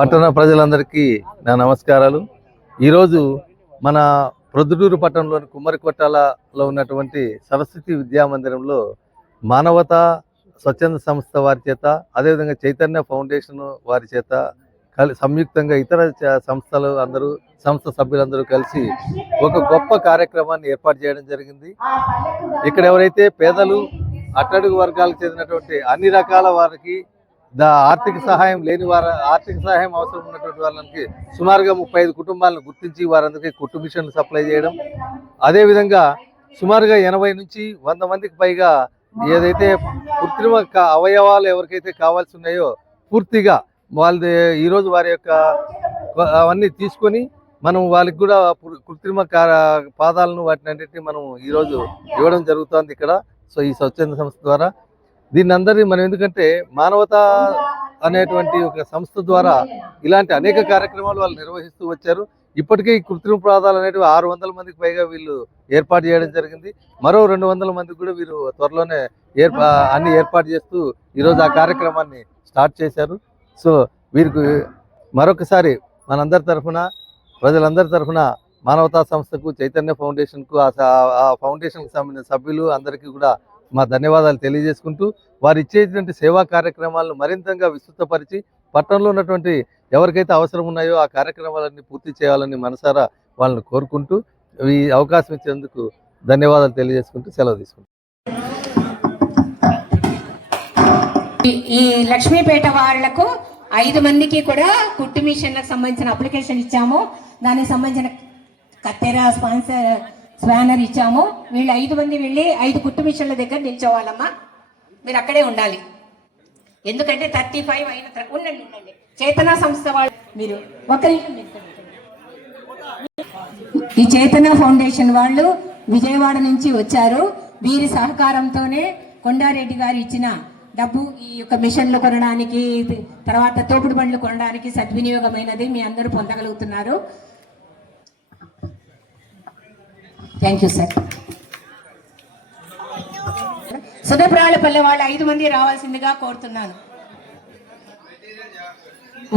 పట్టణ ప్రజలందరికీ నా నమస్కారాలు. ఈరోజు మన ప్రొద్దుటూరు పట్టణంలోని కుమ్మరికొట్టాలలో ఉన్నటువంటి సరస్వతి విద్యా మందిరంలో మానవత స్వచ్ఛంద సంస్థ వారి చేత అదేవిధంగా చైతన్య ఫౌండేషన్ వారి చేత కలి సంయుక్తంగా ఇతర సంస్థలు అందరూ సంస్థ సభ్యులందరూ కలిసి ఒక గొప్ప కార్యక్రమాన్ని ఏర్పాటు చేయడం జరిగింది. ఇక్కడ ఎవరైతే పేదలు అట్టడుగు వర్గాలకు చెందినటువంటి అన్ని రకాల వారికి ఆర్థిక సహాయం లేని వారు ఆర్థిక సహాయం అవసరం ఉన్నటువంటి వాళ్ళకి సుమారుగా ముప్పై ఐదు కుటుంబాలను గుర్తించి వారందరికీ కుట్టు మిషన్లు సప్లై చేయడం. అదేవిధంగా సుమారుగా ఎనభై నుంచి వంద మందికి పైగా ఏదైతే కృత్రిమ అవయవాలు ఎవరికైతే కావాల్సి ఉన్నాయో పూర్తిగా వాళ్ళది ఈరోజు వారి యొక్క అవన్నీ తీసుకొని మనం వాళ్ళకి కూడా కృత్రిమ పాదాలను వాటిని అన్నింటినీ మనం ఈరోజు ఇవ్వడం జరుగుతుంది ఇక్కడ. సో ఈ స్వచ్ఛంద సంస్థ ద్వారా దీన్ని అందరినీ మనం ఎందుకంటే మానవత అనేటువంటి ఒక సంస్థ ద్వారా ఇలాంటి అనేక కార్యక్రమాలు వాళ్ళు నిర్వహిస్తూ వచ్చారు. ఇప్పటికే ఈ కృత్రిమ పాదాలు అనేటివి ఆరు వందల మందికి పైగా వీళ్ళు ఏర్పాటు చేయడం జరిగింది. మరో రెండు వందల మందికి కూడా వీరు త్వరలోనే ఏర్పా అన్ని ఏర్పాటు చేస్తూ ఈరోజు ఆ కార్యక్రమాన్ని స్టార్ట్ చేశారు. సో వీరికి మరొకసారి మనందరి తరఫున ప్రజలందరి తరఫున మానవతా సంస్థకు చైతన్య ఫౌండేషన్కు ఆ ఆ ఫౌండేషన్కి సంబంధించిన సభ్యులు అందరికీ కూడా మా ధన్యవాదాలు తెలియజేసుకుంటూ వారు ఇచ్చేటువంటి సేవా కార్యక్రమాలను మరింతగా విస్తృతపరిచి పట్టణంలో ఉన్నటువంటి ఎవరికైతే అవసరం ఉన్నాయో ఆ కార్యక్రమాలన్నీ పూర్తి చేయాలని మనసారా వాళ్ళని కోరుకుంటూ ఈ అవకాశం ఇచ్చేందుకు ధన్యవాదాలు తెలియజేసుకుంటూ సెలవు తీసుకుంటాం ఈ- ఈ లక్ష్మీపేట వాళ్ళకు ఐదు మందికి కూడా కుట్టు మిషన్లకు సంబంధించిన అప్లికేషన్ ఇచ్చాము. దానికి సంబంధించిన కత్తెర స్పాన్సర్ స్వానర్ ఇచ్చాము. వీళ్ళు ఐదు మంది వెళ్ళి ఐదు కుట్టు మిషన్ల దగ్గర నిల్చోవాలమ్మా. మీరు అక్కడే ఉండాలి. ఎందుకంటే థర్టీ ఫైవ్ అయిన ఉండండి ఉండండి. చేతన సంస్థ వాళ్ళు మీరు ఒక్క ఈ చేతన ఫౌండేషన్ వాళ్ళు విజయవాడ నుంచి వచ్చారు. వీరి సహకారంతోనే కొండారెడ్డి గారు ఇచ్చిన డబ్బు ఈ యొక్క మిషన్లు కొనడానికి తర్వాత తోపుడు బండ్లు కొనడానికి సద్వినియోగమైనది మీ అందరూ పొందగలుగుతున్నారు. థ్యాంక్ యూ సార్ సుధప్రాళపల్లె వాళ్ళు ఐదు మంది రావాల్సిందిగా కోరుతున్నాను.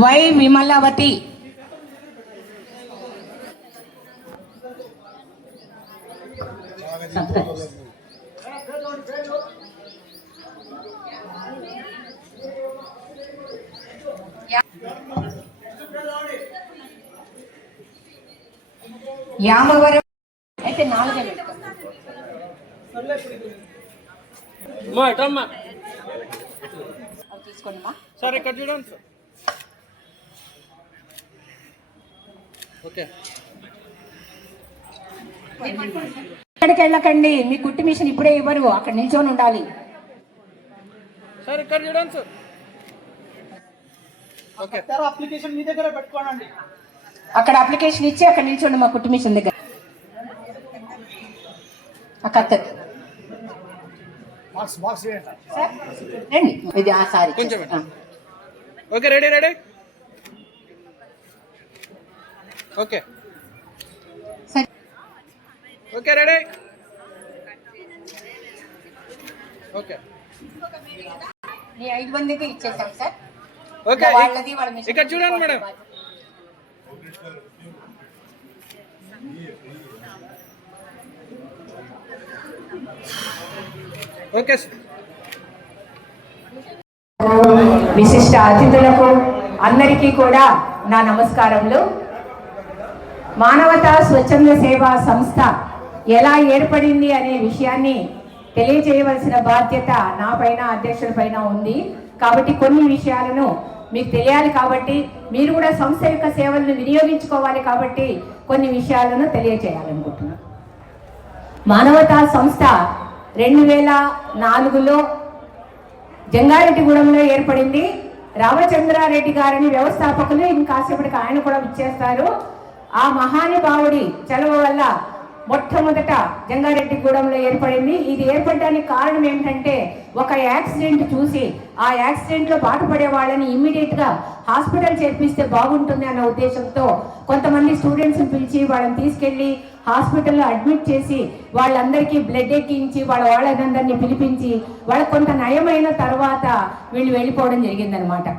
వై విమలావతి. యామవరం అయితే నాలుగే సరే ఇక్కడ చూడండి సార్. ఓకే. ఎక్కడికి వెళ్ళకండి మీ కుట్టి మిషన్ ఇప్పుడే ఇవ్వరు అక్కడ నిల్చొని ఉండాలి. సార్ ఇక్కడ చూడండి సార్. ఓకే. అప్లికేషన్ మీ దగ్గర పెట్టుకోనండి. అక్కడ అప్లికేషన్ ఇచ్చి అక్కడ నిల్చోండి మా కుట్టి మిషన్ దగ్గర. సార్, రండి. ఇది ఆ sorry. Okay ready ready? Okay. సరే. Okay ready? ఓకే. మీ ఐదు మందికి ఇచ్చేసాం సార్. ఓకే ఇక్కడ చూడండి మేడం. ఓకే విశిష్ట అతిథులకు అందరికీ కూడా నా నమస్కారములు. మానవతా స్వచ్ఛంద సేవా సంస్థ ఎలా ఏర్పడింది అనే విషయాన్ని తెలియజేయవలసిన బాధ్యత నా పైన అధ్యక్షుల పైన ఉంది. కాబట్టి కొన్ని విషయాలను మీకు తెలియాలి కాబట్టి మీరు కూడా సంస్థ యొక్క సేవలను వినియోగించుకోవాలి కాబట్టి కొన్ని విషయాలను తెలియజేయాలనుకుంటున్నాను. మానవతా సంస్థ రెండు వేల నాలుగులో జంగారెడ్డిగూడెంలో ఏర్పడింది. రామచంద్రారెడ్డి గారిని వ్యవస్థాపకులు ఇంకాసేపటికి ఆయన కూడా ఇచ్చేస్తారు ఆ మహానుభావుడి చలవ వల్ల మొట్టమొదట జంగారెడ్డిగూడెంలో ఏర్పడింది. ఇది ఏర్పడడానికి కారణం ఏంటంటే ఒక యాక్సిడెంట్ చూసి ఆ యాక్సిడెంట్లో బాధపడే వాళ్ళని ఇమ్మీడియట్గా హాస్పిటల్ చేర్పిస్తే బాగుంటుంది అన్న ఉద్దేశంతో కొంతమంది స్టూడెంట్స్ని పిలిచి వాళ్ళని తీసుకెళ్ళి హాస్పిటల్లో అడ్మిట్ చేసి వాళ్ళందరికీ బ్లడ్ ఎక్కించి వాళ్ళ వాళ్ళందరినీ పిలిపించి వాళ్ళ కొంత నయమైన తర్వాత వీళ్ళు వెళ్ళిపోవడం జరిగిందనమాట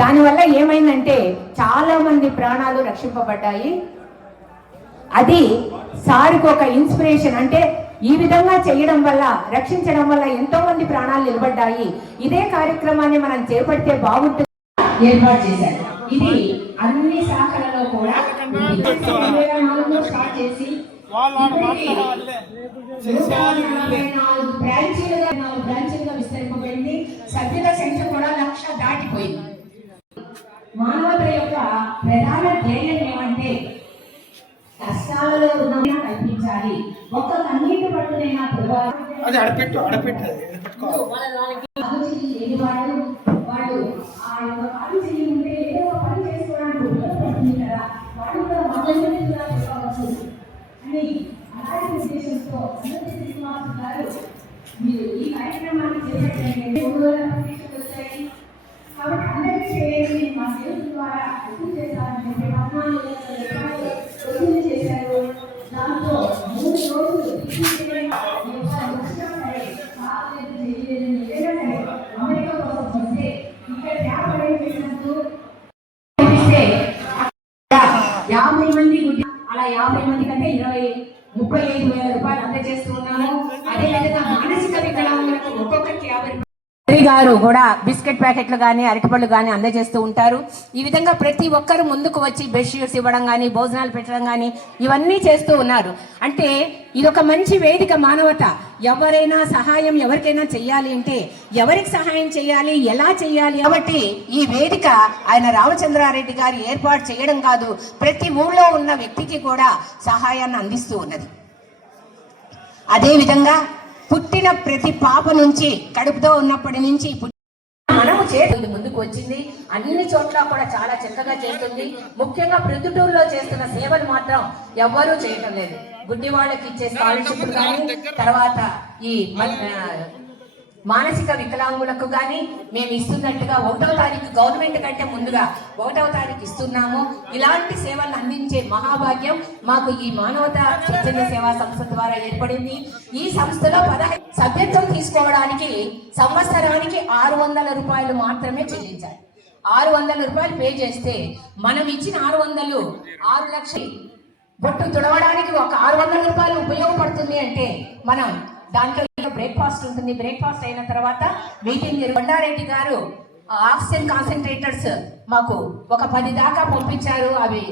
దానివల్ల ఏమైందంటే చాలామంది ప్రాణాలు రక్షింపబడ్డాయి. అది సార్కు ఒక ఇన్స్పిరేషన్ అంటే ఈ విధంగా చేయడం వల్ల రక్షించడం వల్ల ఎంతో మంది ప్రాణాలు నిలబడ్డాయి. ఇదే కార్యక్రమాన్ని మనం చేపడితే బాగుంటుంది. ఏర్పాటు చేశారు. ఇది అన్ని శాఖలలో కూడా నాలుగులో స్టార్ట్ చేసి ఇప్పటికీ నూట నలభై నాలుగు బ్రాంచీలుగా నాలుగు బ్రాంచీలుగా విస్తరింపబడింది. సభ్యుల సంఖ్య కూడా లక్ష దాటిపోయింది. మానవత యొక్క ప్రధాన ధ్యేయం ఏమంటే కష్టాలలో ఉన్న కల్పించాలి ఒక్క కన్నీటి పట్టునైనా అది అడపెట్టు అడపెట్టు వాడు ఆ యొక్క పని చేయి ఉంటే ఏదో ఒక పని చేసుకోవడానికి ఉపయోగపడుతుంది కదా వాడు కూడా మమ్మల్ని చెప్పవచ్చు అని అలాంటి ఉద్దేశంతో అందరి శ్రీనివాస్ గారు మీరు ఈ కార్యక్రమాన్ని చేపట్టండి మూడు వేల పరీక్షలు వచ్చాయి కాబట్టి అందరికీ చేయండి మా దేవుడి ద్వారా అందరూ కూడా బిస్కెట్ ప్యాకెట్లు కానీ అరటిపళ్ళు కానీ అందజేస్తూ ఉంటారు. ఈ విధంగా ప్రతి ఒక్కరు ముందుకు వచ్చి బెడ్షీట్స్ ఇవ్వడం కానీ భోజనాలు పెట్టడం కానీ ఇవన్నీ చేస్తూ ఉన్నారు. అంటే ఇది ఒక మంచి వేదిక మానవత. ఎవరైనా సహాయం ఎవరికైనా చెయ్యాలి అంటే ఎవరికి సహాయం చేయాలి ఎలా చేయాలి కాబట్టి ఈ వేదిక ఆయన రామచంద్రారెడ్డి గారు ఏర్పాటు చేయడం కాదు ప్రతి ఊళ్ళో ఉన్న వ్యక్తికి కూడా సహాయాన్ని అందిస్తూ ఉన్నది. అదే విధంగా పుట్టిన ప్రతి పాప నుంచి కడుపుతో ఉన్నప్పటి నుంచి మనము చేతి ముందుకు వచ్చింది అన్ని చోట్ల కూడా చాలా చక్కగా చేస్తుంది. ముఖ్యంగా ప్రొద్దుటూరులో చేస్తున్న సేవలు మాత్రం ఎవ్వరూ చేయటం లేదు. గుడ్డి వాళ్ళకి ఇచ్చే స్కాలర్షిప్ కానీ తర్వాత ఈ మానసిక వికలాంగులకు కానీ మేము ఇస్తున్నట్టుగా ఒకటవ తారీఖు గవర్నమెంట్ కంటే ముందుగా ఒకటవ తారీఖు ఇస్తున్నాము. ఇలాంటి సేవలను అందించే మహాభాగ్యం మాకు ఈ మానవత స్వచ్ఛంద సేవా సంస్థ ద్వారా ఏర్పడింది. ఈ సంస్థలో పదహైదు సభ్యత్వం తీసుకోవడానికి సంవత్సరానికి ఆరు వందల రూపాయలు మాత్రమే చెల్లించాలి. ఆరు వందల రూపాయలు పే చేస్తే మనం ఇచ్చిన ఆరు వందలు ఆరు లక్షలు బొట్టు తుడవడానికి ఒక ఆరు వందల రూపాయలు ఉపయోగపడుతుంది అంటే మనం దాంట్లో బ్రేక్ఫాస్ట్ ఉంటుంది. బ్రేక్ఫాస్ట్ అయిన తర్వాత మీటింగ్ బండారెడ్డి గారు ఆక్సిజన్ కాన్సన్ట్రేటర్స్ మాకు ఒక పది దాకా పంపించారు. అవి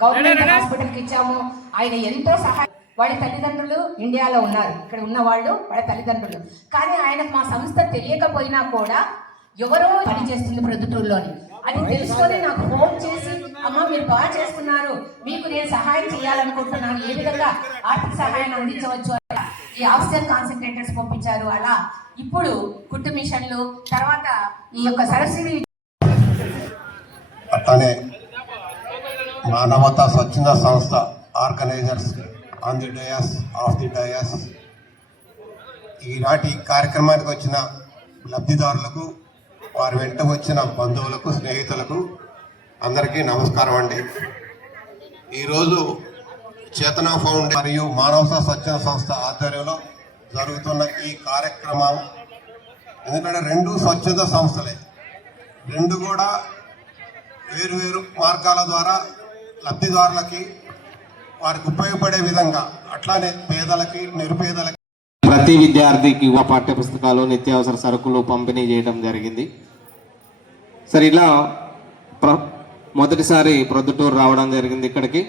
గవర్నమెంట్ హాస్పిటల్కి ఇచ్చాము. ఆయన ఎంతో సహాయం వాళ్ళ తల్లిదండ్రులు ఇండియాలో ఉన్నారు. ఇక్కడ ఉన్న వాళ్ళు వాళ్ళ తల్లిదండ్రులు. కానీ ఆయనకు మా సంస్థ తెలియకపోయినా కూడా ఎవరో పని చేస్తుంది ప్రొద్దుటూరులోని. అది తెలుసుకొని నాకు ఫోన్ చేసి అమ్మ మీరు బాగా చేస్తున్నారు. మీకు నేను సహాయం చేయాలనుకుంటున్నాను. ఏ విధంగా ఆర్థిక సహాయాన్ని అందించవచ్చు? అని ఈ ఆక్సిజన్ కాన్సన్ట్రేటర్స్ పంపించారు. అలా ఇప్పుడు కుట్టు మిషన్లు తర్వాత ఈ యొక్క సరస్వతి అట్లానే మానవతా స్వచ్ఛంద సంస్థ organisers on the dais of the dais. ఈనాటి కార్యక్రమానికి వచ్చిన లబ్ధిదారులకు వారి వెంట వచ్చిన బంధువులకు స్నేహితులకు అందరికీ నమస్కారం అండి. ఈరోజు చేతన ఫౌండ్ మరియు మానవ స్వచ్ఛంద సంస్థ ఆధ్వర్యంలో జరుగుతున్న ఈ కార్యక్రమం ఎందుకంటే రెండు స్వచ్ఛంద సంస్థలే. రెండు కూడా వేరు వేరు మార్గాల ద్వారా లబ్ధిదారులకి వారికి ఉపయోగపడే విధంగా అట్లానే పేదలకి నిరుపేదలకి ప్రతి విద్యార్థికి ఒక పాఠ్య పుస్తకాలు నిత్యావసర సరుకులు పంపిణీ చేయడం జరిగింది. సరే ఇలా ప్ర మొదటిసారి ప్రొద్దుటూరు రావడం జరిగింది ఇక్కడికి.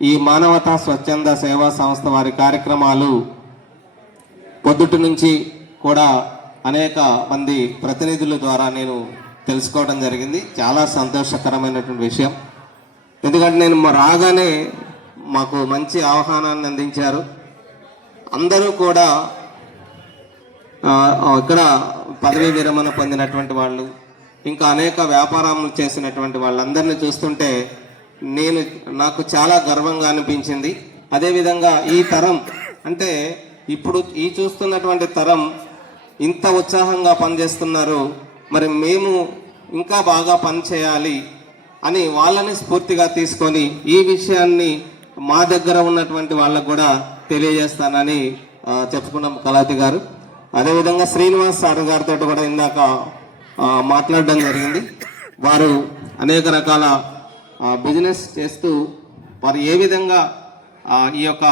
ఈ మానవతా స్వచ్ఛంద సేవా సంస్థ వారి కార్యక్రమాలు పొద్దుటి నుంచి కూడా అనేక మంది ప్రతినిధుల ద్వారా నేను తెలుసుకోవడం జరిగింది. చాలా సంతోషకరమైనటువంటి విషయం. ఎందుకంటే నేను రాగానే మాకు మంచి ఆహ్వానాన్ని అందించారు. అందరూ కూడా ఇక్కడ పదవీ విరమణ పొందినటువంటి వాళ్ళు ఇంకా అనేక వ్యాపారాలు చేసినటువంటి వాళ్ళందరినీ చూస్తుంటే నేను నాకు చాలా గర్వంగా అనిపించింది. అదేవిధంగా ఈ తరం అంటే ఇప్పుడు ఈ చూస్తున్నటువంటి తరం ఇంత ఉత్సాహంగా పనిచేస్తున్నారు. మరి మేము ఇంకా బాగా పనిచేయాలి అని వాళ్ళని స్ఫూర్తిగా తీసుకొని ఈ విషయాన్ని మా దగ్గర ఉన్నటువంటి వాళ్ళకు కూడా తెలియజేస్తానని చెప్పుకున్నాం కళాతి గారు. అదేవిధంగా శ్రీనివాస్ సార్ గారితో కూడా ఇందాక మాట్లాడడం జరిగింది. వారు అనేక రకాల బిజినెస్ చేస్తూ వారు ఏ విధంగా ఈ యొక్క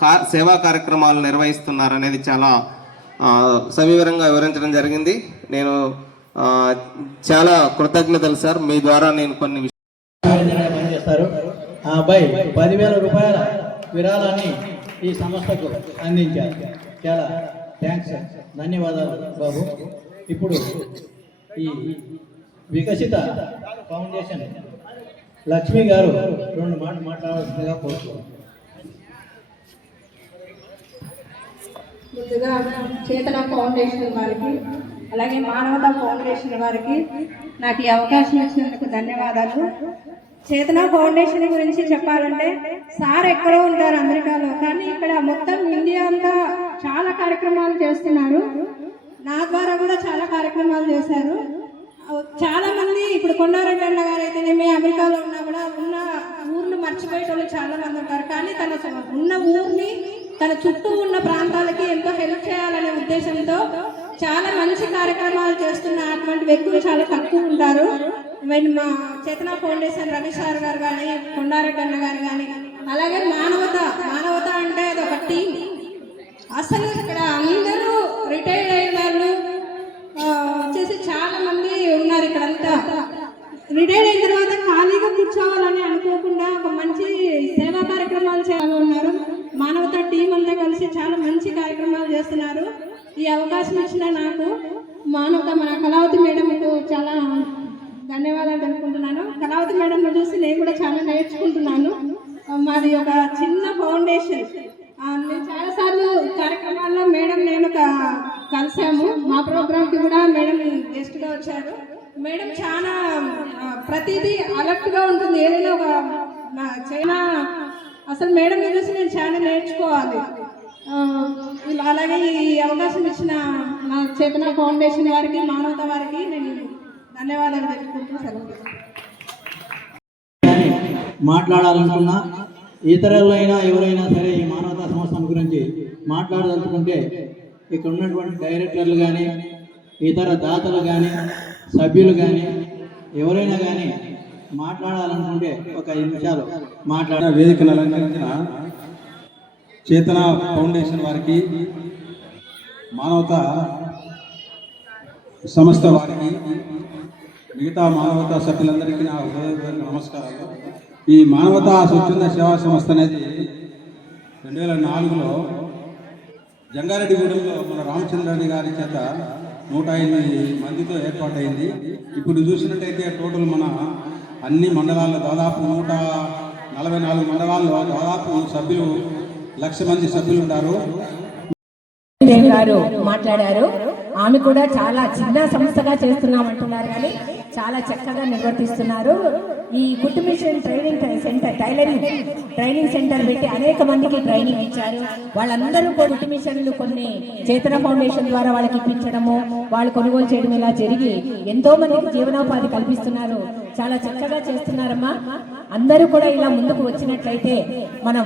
కా సేవా కార్యక్రమాలు నిర్వహిస్తున్నారు అనేది చాలా సవివరంగా వివరించడం జరిగింది. నేను చాలా కృతజ్ఞతలు సార్. మీ ద్వారా నేను కొన్ని విధంగా ఆ అబ్బాయి పదివేల రూపాయల విరాళాన్ని ఈ సంస్థకు అందించారు. చాలా థ్యాంక్స్ ధన్యవాదాలు బాబు. ఇప్పుడు ఈ వికసిత ఫౌండేషన్ లక్ష్మి గారు రెండు మాటలు మాట్లాడాల్సిందిగా కోరుతున్నాను ముందుగా చేతన ఫౌండేషన్ వారికి అలాగే మానవతా ఫౌండేషన్ వారికి నాకు ఈ అవకాశం ఇచ్చినందుకు ధన్యవాదాలు. చేతన ఫౌండేషన్ గురించి చెప్పాలంటే సార్ ఎక్కడో ఉంటారు అమెరికాలో కానీ ఇక్కడ మొత్తం ఇండియా అంతా చాలా కార్యక్రమాలు చేస్తున్నారు. నా ద్వారా కూడా చాలా కార్యక్రమాలు చేశారు. చాలా మంది ఇప్పుడు కొండారెడ్డి అన్న గారు అయితేనేమి అమెరికాలో ఉన్నా కూడా ఉన్న ఊర్లు మర్చిపోయేటోళ్ళు చాలా మంది ఉంటారు. కానీ తన ఉన్న ఊరిని తన చుట్టూ ఉన్న ప్రాంతాలకి ఎంతో హెల్ప్ చేయాలనే ఉద్దేశంతో చాలా మంచి కార్యక్రమాలు చేస్తున్న అటువంటి వ్యక్తులు చాలా తక్కువ ఉంటారు. మా చేతన ఫౌండేషన్ రవి సార్ గారు కానీ కొండారెడ్డి అన్న గారు కానీ అలాగే మానవత మానవత అంటే అది ఒక టీం అసలు ఇక్కడ అందరూ రిటైర్డ్ అయిన వాళ్ళు ఆ, వచ్చేసి చాలా మంది ఉన్నారు ఇక్కడంతా రిటైర్డ్ అయిన తర్వాత ఖాళీగా కూర్చోవాలని అనుకోకుండా ఒక మంచి సేవా కార్యక్రమాలు చేయాలని ఉన్నారు మానవత టీం అంతా కలిసి చాలా మంచి కార్యక్రమాలు చేస్తున్నారు ఈ అవకాశం ఇచ్చిన నాకు మానవత మన కళావతి మేడంకు చాలా ధన్యవాదాలు తెలుపుకుంటున్నాను కళావతి మేడం చూసి నేను కూడా చాలా నేర్చుకుంటున్నాను ఆ, మాది ఒక చిన్న ఫౌండేషన్ ఆ, నేను చాలాసార్లు కార్యక్రమాల్లో మేడం నేను క- కలిసాము మా ప్రోగ్రామ్కి కూడా మేడం గెస్ట్గా వచ్చారు మేడం చాలా ఆ, ప్రతిదీ అలర్ట్గా ఉంటుంది ఏదైనా ఒక నా చైనా అసలు మేడం చూసి నేను చాలా నేర్చుకోవాలి ఆ, ఇలా అలాగే ఈ అవకాశం ఇచ్చిన మా చేతన ఫౌండేషన్ వారికి మానవత వారికి నేను ధన్యవాదాలు తెలుపుకుంటూ మాట్లాడాలనుకున్నా ఇతరులైనా ఎవరైనా సరే ఈ మానవతా సంస్థ గురించి మాట్లాడదలుచుకుంటే ఇక్కడ ఉన్నటువంటి డైరెక్టర్లు కానీ ఇతర దాతలు కానీ సభ్యులు కానీ ఎవరైనా కానీ మాట్లాడాలనుకుంటే ఒక ఐదు నిమిషాలు మాట్లాడ వేదికను అలంకరించిన చేతన ఫౌండేషన్ వారికి మానవత సంస్థ వారికి మిగతా మానవతా సభ్యులందరికీ నా హృదయపూర్వక నమస్కారాలు. ఈ మానవతా స్వచ్ఛంద సేవా సంస్థ అనేది రెండు వేల నాలుగులో జంగారెడ్డిగూడెంలో మన రామచంద్రరెడ్డి గారి చేత నూట ఎనిమిది మందితో ఏర్పాటైంది. ఇప్పుడు చూసినట్టయితే టోటల్ మన అన్ని మండలాల్లో దాదాపు నూట నలభై నాలుగు మండలాల్లో దాదాపు సభ్యులు లక్ష మంది సభ్యులు ఉంటారు మాట్లాడారు. ఆమె కూడా చాలా చిన్న సంస్థగా చేస్తున్నామంటున్నారు కానీ చాలా చక్కగా నిర్వర్తిస్తున్నారు. ఈ కుట్టు machine training centre tailoring training centre పెట్టి అనేక మందికి ట్రైనింగ్ ఇచ్చారు. వాళ్ళందరూ కూడా కుట్టు మిషన్లు కొన్ని చేతన ఫౌండేషన్ ద్వారా వాళ్ళకి ఇప్పించడము వాళ్ళు కొనుగోలు చేయడం ఇలా జరిగి ఎంతో మందికి జీవనోపాధి కల్పిస్తున్నారు. చాలా చక్కగా చేస్తున్నారమ్మా. అందరూ కూడా ఇలా ముందుకు వచ్చినట్లయితే మనం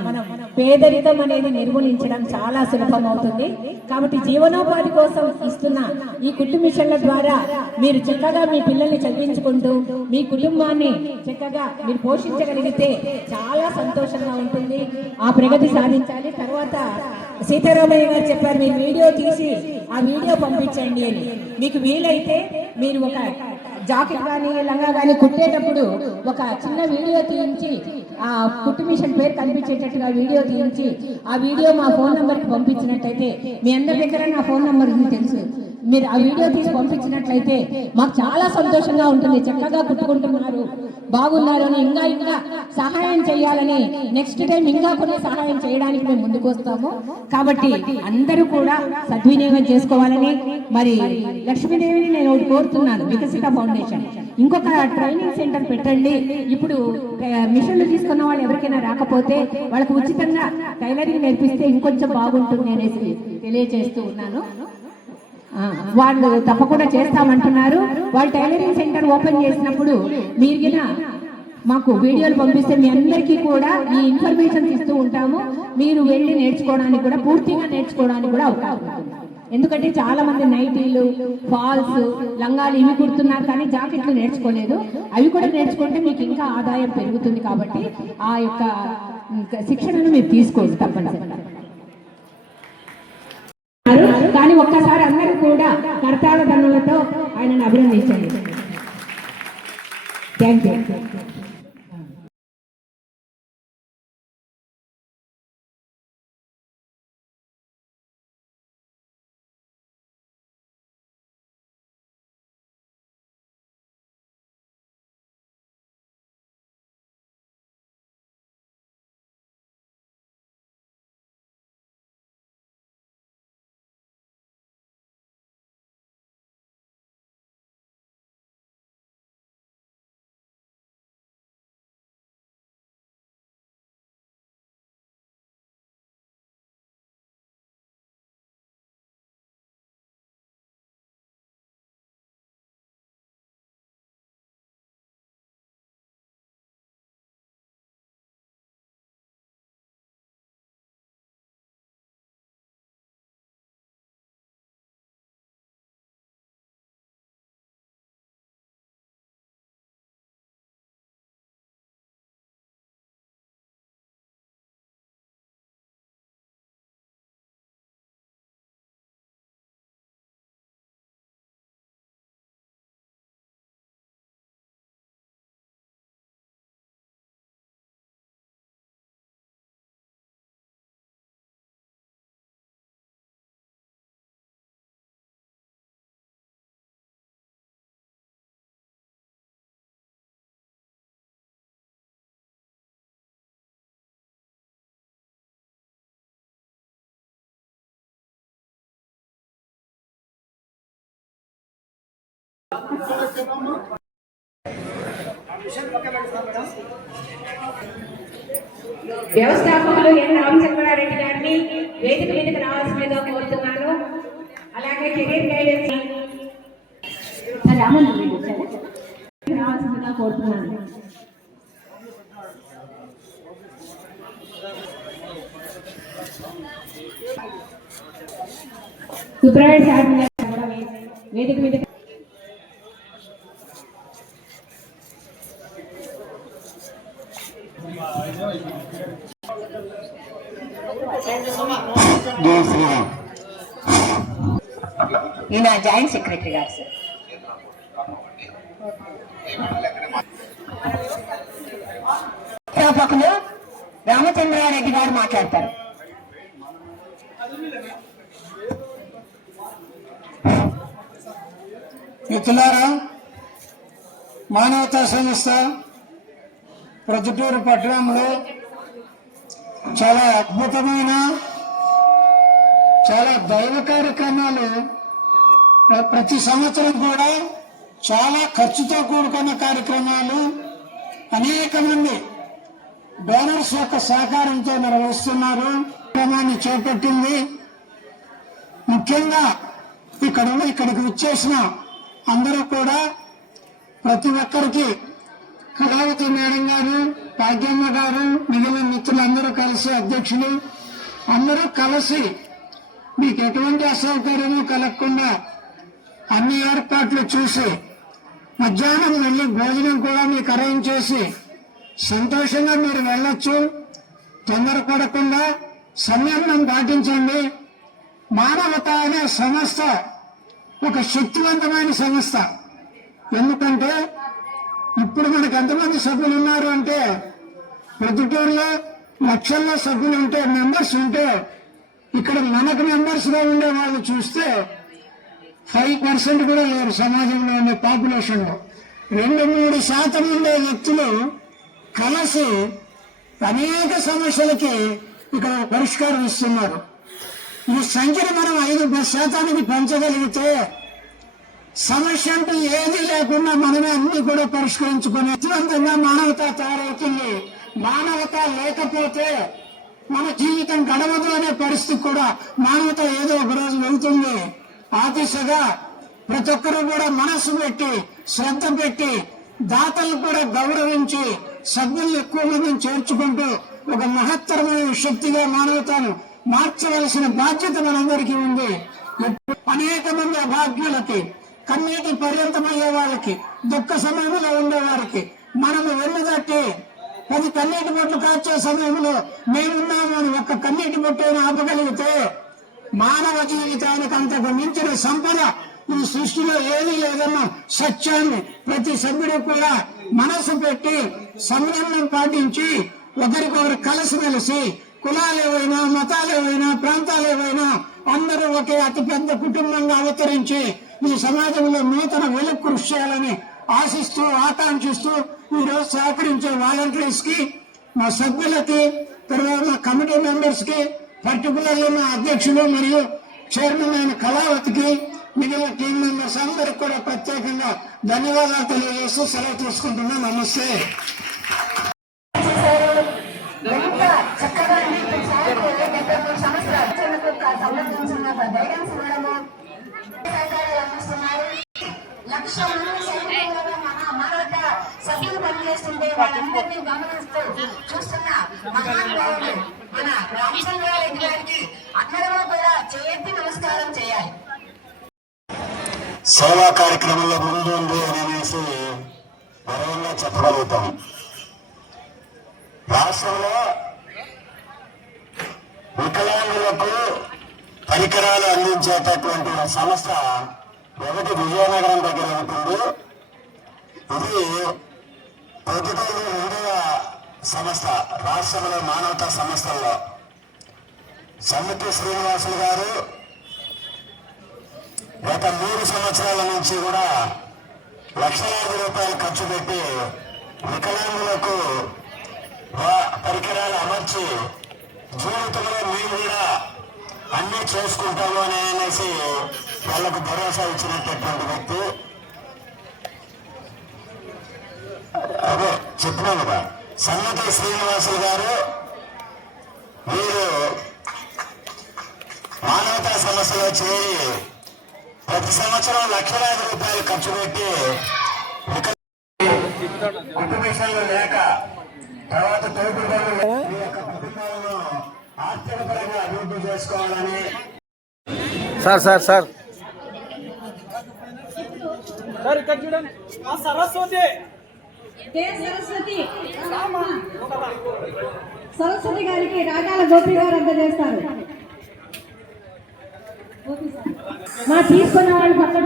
పేదరికం అనేది నిర్మూలించడం చాలా సులభం అవుతుంది కాబట్టి జీవనోపాధి కోసం ఇస్తున్న ఈ కుట్టు మిషన్ల ద్వారా మీరు చక్కగా మీ పిల్లల్ని చదివించుకుంటూ మీ కుటుంబాన్ని చక్కగా మీరు పోషించగలిగితే చాలా సంతోషంగా ఉంటుంది. ఆ ప్రగతి సాధించాలి. తర్వాత సీతారామయ్య గారు చెప్పారు మీరు వీడియో తీసి ఆ వీడియో పంపించండి అని. మీకు వీలైతే మీరు ఒక జాకెట్ కానీ లంగా కానీ కుట్టేటప్పుడు ఒక చిన్న వీడియో తీయించి ఆ కుట్టు మిషన్ పేరు కనిపించేటట్టుగా వీడియో తీయించి ఆ వీడియో మా ఫోన్ నెంబర్కి పంపించినట్టయితే మీ అందరి దగ్గర నా ఫోన్ నంబర్ ఉంది తెలుసు. మీరు ఆ వీడియో తీసి పంపించినట్లయితే మాకు చాలా సంతోషంగా ఉంటుంది చక్కగా కుట్టుకుంటున్నారు బాగున్నారు అని ఇంకా ఇంకా సహాయం చేయాలని నెక్స్ట్ టైం ఇంకా కొన్ని సహాయం చేయడానికి మేము ముందుకు వస్తాము. కాబట్టి అందరూ కూడా సద్వినియోగం చేసుకోవాలని మరి లక్ష్మీదేవిని నేను ఒకటి కోరుతున్నాను వికసిత ఫౌండేషన్. ఇంకొక ట్రైనింగ్ సెంటర్ పెట్టండి. ఇప్పుడు మిషన్లు తీసుకున్న వాళ్ళు ఎవరికైనా రాకపోతే వాళ్ళకు ఉచితంగా టైలరింగ్ నేర్పిస్తే ఇంకొంచెం బాగుంటుంది అనేసి తెలియజేస్తూ ఉన్నాను. వాళ్ళు తప్పకుండా చేస్తామంటున్నారు. వాళ్ళు టైలరింగ్ సెంటర్ ఓపెన్ చేసినప్పుడు మీరు మాకు వీడియోలు పంపిస్తే మీ అందరికీ కూడా ఈ ఇన్ఫర్మేషన్ ఇస్తూ ఉంటాము. మీరు వెళ్ళి నేర్చుకోవడానికి కూడా పూర్తిగా నేర్చుకోవడానికి కూడా అవకాశం ఎందుకంటే చాలా మంది నైటీలు ఫాల్స్ లంగాలు ఇవి కుడుతున్నారు కానీ జాకెట్లు నేర్చుకోలేదు. అవి కూడా నేర్చుకుంటే మీకు ఇంకా ఆదాయం పెరుగుతుంది కాబట్టి ఆ యొక్క శిక్షణను మీరు తీసుకోండి తప్పనిసరిగా కానీ ఒక్కసారి అందరూ కూడా కర్తాల ధనులతో ఆయనను అభినందించండి. థ్యాంక్ యూ వ్యవస్థాపకులు ఎన్ రామచంద్రారెడ్డి గారిని వేదిక మీదకి రావాల్సిందిగా కోరుతున్నాను. అలాగే కెరీర్ గైడెన్స్ రావాల్సిందిగా కోరుతున్నాను. సుబ్రాయ సార్ వేదిక మీదకి జై శ్రీరామ్ ఈయన జాయింట్ సెక్రటరీ గారు సార్ వ్యవస్థాపకులు రామచంద్రారెడ్డి గారు మాట్లాడతారు మిత్రులారా మానవతా సంస్థ ప్రొద్దుటూరు పట్టణంలో చాలా అద్భుతమైన చాలా దైవ కార్యక్రమాలు ప్రతి సంవత్సరం కూడా చాలా ఖర్చుతో కూడుకున్న కార్యక్రమాలు. అనేక మంది డోనర్స్ యొక్క సహకారంతో నిర్వహిస్తున్నారు కార్యక్రమాన్ని చేపట్టింది. ముఖ్యంగా ఇక్కడ ఇక్కడికి వచ్చేసిన అందరూ కూడా ప్రతి ఒక్కరికి కళావతి మేడం గారు భాగ్యమ్మ గారు మిగిలిన మిత్రులందరూ కలిసి అధ్యక్షులు. అందరూ కలిసి మీకు ఎటువంటి అసౌకర్యము కలగకుండా అన్ని ఏర్పాట్లు చూసి మధ్యాహ్నం వెళ్ళి భోజనం కూడా మీకు అరేంజ్ చేసి సంతోషంగా మీరు వెళ్ళొచ్చు. తొందరపడకుండా సంయమనం పాటించండి. మానవత అనే సంస్థ ఒక శక్తివంతమైన సంస్థ. ఎందుకంటే ఇప్పుడు మనకు ఎంతమంది సభ్యులు ఉన్నారు అంటే ప్రతిటూరులో లక్షల్లో సభ్యులు ఉంటే మెంబర్స్ ఉంటే ఇక్కడ మనకు మెంబర్స్గా ఉండే వాళ్ళు చూస్తే ఫైవ్ పర్సెంట్ కూడా లేరు సమాజంలో ఉండే పాపులేషన్లో రెండు మూడు శాతం ఉండే వ్యక్తులు కలిసి అనేక సమస్యలకి ఇక్కడ పరిష్కారం ఇస్తున్నారు. ఈ సంఖ్యను మనం ఐదు శాతానికి పెంచగలిగితే సమస్య అంటూ ఏది లేకుండా మనమే అన్ని కూడా పరిష్కరించుకునే విధంగా మానవత తయారవుతుంది. మానవత లేకపోతే మన జీవితం గడవదు అనే పరిస్థితి కూడా మానవత ఏదో ఒక రోజు వెళ్తుంది. ఆ దిశగా ప్రతి ఒక్కరూ కూడా మనసు పెట్టి శ్రద్ధ పెట్టి దాతలు కూడా గౌరవించి సభ్యులు ఎక్కువ మందిని చేర్చుకుంటూ ఒక మహత్తరమైన శక్తిగా మానవతను మార్చవలసిన బాధ్యత మనందరికీ ఉంది. అనేక మంది అభాగ్యులకి కన్నీటి పర్యంతమయ్యే వాళ్ళకి దుఃఖ సమయంలో ఉండేవారికి మనము వెన్నుగట్టి. పది కన్నీటి బొట్లు కాచే సమయంలో మేమున్నాము అని ఒక్క కన్నీటి బొట్టైనా ఆపగలిగితే మానవ జీవితానికి అంతకు మించిన సంపద ఈ సృష్టిలో ఏది లేదన్న సత్యాన్ని ప్రతి సభ్యుడు కూడా మనసు పెట్టి సంయమనం పాటించి ఒకరికొకరు కలిసిమెలిసి కులాలు ఏవైనా మతాలు ఏవైనా ప్రాంతాలు ఏవైనా అందరూ ఒకే అతిపెద్ద కుటుంబంగా అవతరించి ఈ సమాజంలో నూతన వెలుగు కృషి చేయాలని ఆశిస్తూ ఆకాంక్షిస్తూ ఈరోజు సహకరించే వాలంటీర్స్కి మా సభ్యులకి తర్వాత మా కమిటీ మెంబర్స్కి పర్టికులర్లీ మా అధ్యక్షులు మరియు చైర్మన్ అయిన కళావతికి మిగిలిన టీం మెంబర్స్ అందరికి కూడా ప్రత్యేకంగా ధన్యవాదాలు తెలియజేస్తూ సెలవు తీసుకుంటున్నా. నమస్తే. సంబంధించిన సభ్యులు పనిచేస్తుంటే వాళ్ళందరినీ గమనిస్తూ చూస్తున్న మహానుభావుడు మన గారికి అందరూ కూడా నమస్కారం చేయాలి సేవా కార్యక్రమంలో ముందు ఉంది అని అనేసి గర్వంగా చెప్పగలుగుతాం. రాష్ట్రంలో వికలాంగులకు పరికరాలు అందించేటటువంటి సంస్థ ఒకటి విజయనగరం దగ్గర ఉంటుంది. ఇది ప్రతిదీ రెండవ సంస్థ రాష్ట్రంలో మానవతా సంస్థల్లో. సమితి శ్రీనివాసులు గారు గత మూడు సంవత్సరాల నుంచి కూడా లక్షలాది రూపాయలు ఖర్చు పెట్టి వికలాంగులకు వా- పరికరాలు అమర్చి జీవితంలో మేము కూడా అన్ని చేసుకుంటాము అని అనేసి వాళ్ళకు భరోసా ఇచ్చినటువంటి వ్యక్తి. అదే చెప్పినాను కదా సన్నతి శ్రీనివాసులు గారు వీరు మానవతా సమస్యలో చేరి ప్రతి సంవత్సరం లక్షలాది రూపాయలు ఖర్చు పెట్టి కుటుంబీషన్లు లేక తర్వాత తోపుడుగాలు ఈ యొక్క కుటుంబాలను ఆర్థిక పరంగా అభివృద్ధి చేసుకోవాలని. Sir sir sir. K Saraswati. Saraswati. గారికి రాగాల గోపి గారు అందజేస్తారు. మా తీసుకున్న వాళ్ళు పక్కన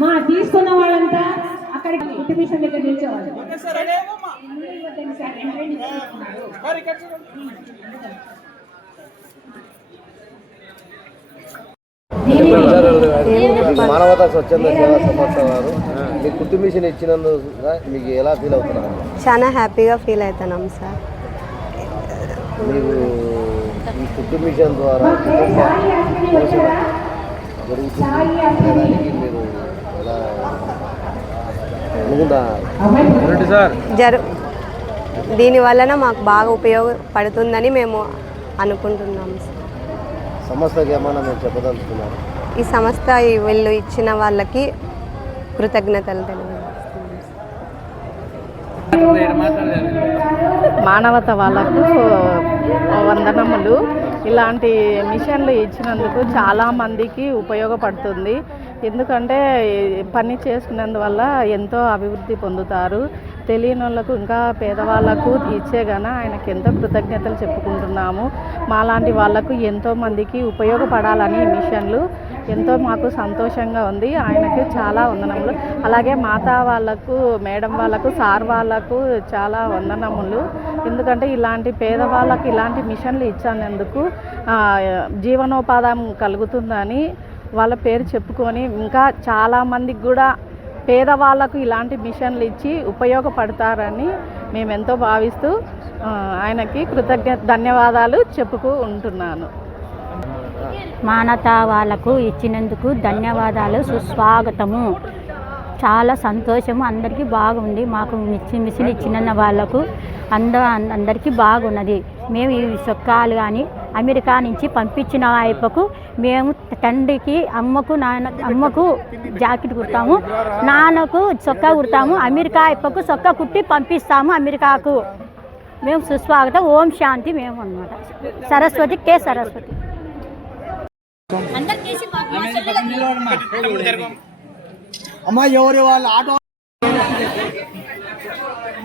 మా తీసుకున్న వాళ్ళంతా అక్కడికి ఇంటిమిషన్ దగ్గర నిల్చోవాలి. మానవతా స్వచ్ఛంద సేవా సంస్థ వారు. మీకు కుట్టు మిషన్ ఇచ్చినందుకు మీకు ఎలా ఫీల్ అవుతున్నారు చాలా హ్యాపీగా ఫీల్ అవుతున్నాం సార్. మీరు ఈ కుట్టు మిషన్ ద్వారా జరు దీని వలన మాకు బాగా ఉపయోగపడుతుందని మేము అనుకుంటున్నాం సార్. సంస్థకి ఏమన్నా ఈ సంస్థ ఈ వీళ్ళు ఇచ్చిన వాళ్ళకి కృతజ్ఞతలు తెలియజేస్తున్నాం మానవత వాళ్ళకు వందనములు. ఇలాంటి మిషన్లు ఇచ్చినందుకు చాలా మందికి ఉపయోగపడుతుంది. ఎందుకంటే పని చేసుకున్నందువల్ల ఎంతో అభివృద్ధి పొందుతారు. తెలియని వాళ్ళకు ఇంకా పేదవాళ్ళకు ఇచ్చేగాన ఆయనకి ఎంతో కృతజ్ఞతలు చెప్పుకుంటున్నాము. మాలాంటి వాళ్ళకు ఎంతో మందికి ఉపయోగపడాలని ఈ మిషన్లు ఎంతో మాకు సంతోషంగా ఉంది. ఆయనకు చాలా వందనములు. అలాగే మాతా వాళ్ళకు మేడం వాళ్ళకు సార్ వాళ్ళకు చాలా వందనములు. ఎందుకంటే ఇలాంటి పేదవాళ్ళకి ఇలాంటి మిషన్లు ఇచ్చినందుకు జీవనోపాధం కలుగుతుందని వాళ్ళ పేరు చెప్పుకొని ఇంకా చాలామందికి కూడా పేదవాళ్ళకు ఇలాంటి మిషన్లు ఇచ్చి ఉపయోగపడతారని మేము ఎంతో భావిస్తూ ఆయనకి కృతజ్ఞ ధన్యవాదాలు చెప్పుకు ఉంటున్నాను. మానత వాళ్ళకు ఇచ్చినందుకు ధన్యవాదాలు సుస్వాగతము. చాలా సంతోషము. అందరికీ బాగుంది. మాకు మిషన్ మిషన్ ఇచ్చిన వాళ్ళకు అంద అందరికీ బాగున్నది. మేము ఈ చొక్కాలు కానీ అమెరికా నుంచి పంపించిన ఆయప్పకు మేము తండ్రికి అమ్మకు నాన్న అమ్మకు జాకెట్ కుడతాము. నాన్నకు చొక్కా కుడతాము. అమెరికా ఆయప్పకు చొక్కా కుట్టి పంపిస్తాము అమెరికాకు. మేము సుస్వాగతం ఓం శాంతి మేము అన్నమాట. సరస్వతి కే సరస్వతి. అమ్మా ఎవరు వాళ్ళ ఆటో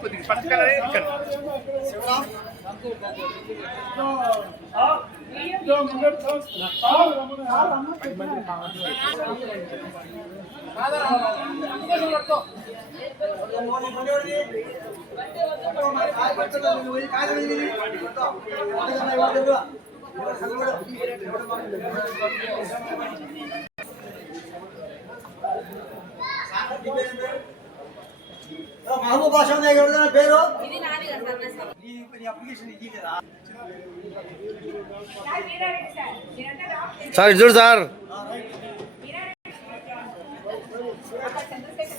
కొద్దిగా పక్కన ఇక్కడ రాధా మహబూబ్ భాష పేరు సార్ చూడు sir. Chandrasekhar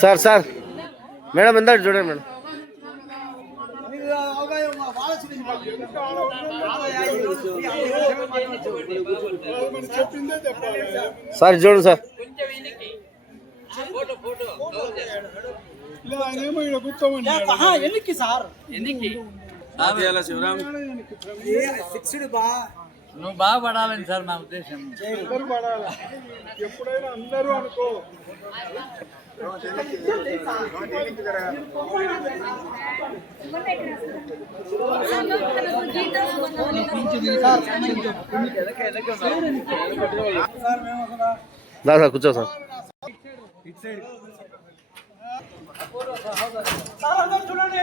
sir sir. Madam ఎంత చూడండి మేడం. సార్ చూడండి సార్. ఎన్నికి సార్ ఫిక్స్డ్ బా? నువ్వు బాగా పడాలని సార్ నా ఉద్దేశం. ఎప్పుడైనా అందరూ అనుకో. దా సార్ కూర్చో సార్. చూడండి.